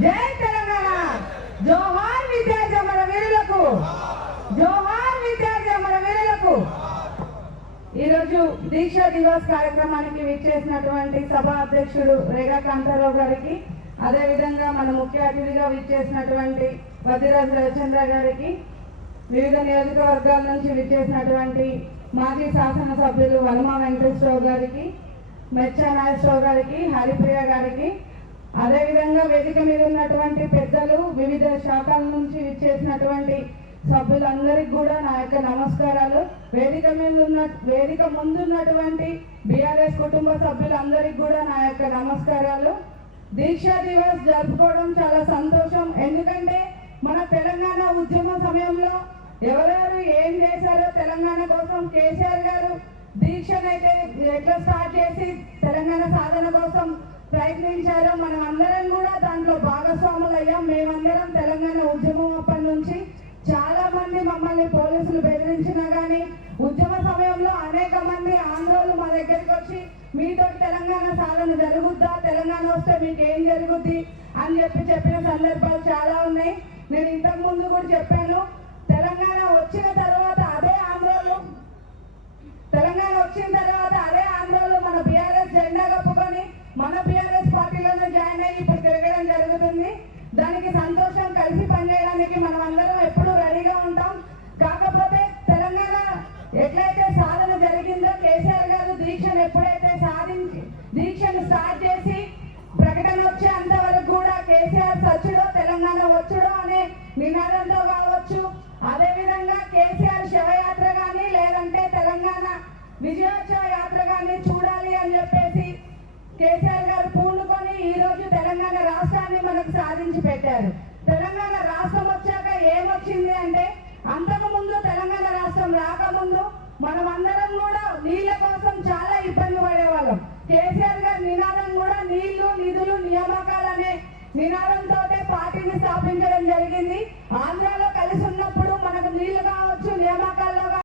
జై తెలంగాణ, జోహార్ విద్యార్థి అమర వీరులకు, జోహార్ విద్యార్థి అమర వీరులకు. ఈరోజు దీక్షా దివస్ కార్యక్రమానికి విచ్చేసినటువంటి సభా అధ్యక్షుడు రేగా కాంతారావు గారికి, అదేవిధంగా మన ముఖ్య అతిథిగా విచ్చేసినటువంటి వదిరాజు రవిచంద్ర గారికి, వివిధ నియోజకవర్గాల నుంచి విచ్చేసినటువంటి మాజీ శాసనసభ్యులు వలమా వెంకటేశ్వరరావు గారికి, మెచ్చా నాగేశ్వరరావు గారికి, హరిప్రియ గారికి, అదేవిధంగా వేదిక మీద ఉన్నటువంటి పెద్దలు, వివిధ శాఖల నుంచి విచ్చేసినటువంటి సభ్యులందరికీ కూడా నా యొక్క నమస్కారాలు. వేదిక ముందున్నటువంటి బీఆర్ఎస్ కుటుంబ సభ్యులందరికీ కూడా నా యొక్క నమస్కారాలు. దీక్షా దివస్ జరుపుకోవడం చాలా సంతోషం. ఎందుకంటే మన తెలంగాణ ఉద్యమ సమయంలో ఎవరెవరు ఏం చేశారో తెలంగాణ కోసం కేసీఆర్ గారు దీక్షనైతే ఎట్లా స్టార్ట్ చేసి తెలంగాణ సాధన కోసం ప్రయత్నించారో మనం అందరం కూడా దాంట్లో భాగస్వాములు అయ్యాం. మేమందరం తెలంగాణ ఉద్యమం అప్పటి నుంచి చాలా మంది మమ్మల్ని పోలీసులు బెదిరించినా కానీ ఉద్యమ సమయంలో అనేక మంది ఆంధ్రోలు మా దగ్గరికి వచ్చి మీతో తెలంగాణ సాధన జరుగుద్దా, తెలంగాణ వస్తే మీకు ఏం జరుగుద్ది అని చెప్పిన సందర్భాలు చాలా ఉన్నాయి. నేను ఇంతకు ముందు కూడా చెప్పాను, తెలంగాణ వచ్చిన తర్వాత అదే ఆంధ్రోలు మన బీఆర్ఎస్ జెండా కప్పుకొని మన బీఆర్ఎస్ పార్టీలోనే జాయిన్ అయ్యి ఇప్పుడు తిరగడం జరుగుతుంది. దానికి సంతోషం. కలిసి పనిచేయడానికి మనం అందరం ఎప్పుడూ రెడీగా ఉంటాం. కాకపోతే తెలంగాణ ఎట్లయితే సాధన జరిగిందో, కేసీఆర్ గారు దీక్షను ఎప్పుడైతే దీక్షను స్టార్ట్ చేసి ప్రకటన వచ్చే అంతవరకు కూడా కేసీఆర్ సచ్చుడో తెలంగాణ వచ్చుడో అనే నినాదంతో కావచ్చు, అదేవిధంగా కేసీఆర్ శవయాత్ర కానీ లేదంటే తెలంగాణ విజయోత్సవ యాత్ర కానీ చూడాలి అని చెప్పేసి కేసీఆర్ గారు పూనుకొని ఈ రోజు తెలంగాణ రాష్ట్రాన్ని మనకు సాధించి పెట్టారు. తెలంగాణ రాష్ట్రం వచ్చాక ఏమొచ్చింది అంటే, అంతకు ముందు తెలంగాణ రాష్ట్రం రాకముందు మనం అందరం కూడా నీళ్ల కోసం చాలా ఇబ్బంది పడేవాళ్ళం. కేసీఆర్ గారి నినాదం కూడా నీళ్లు, నిధులు, నియామకాలనే నినాదంతో పార్టీని స్థాపించడం జరిగింది. ఆంధ్రాలో కలిసి ఉన్నప్పుడు మనకు నీళ్లు కావచ్చు, నియామకాల్లో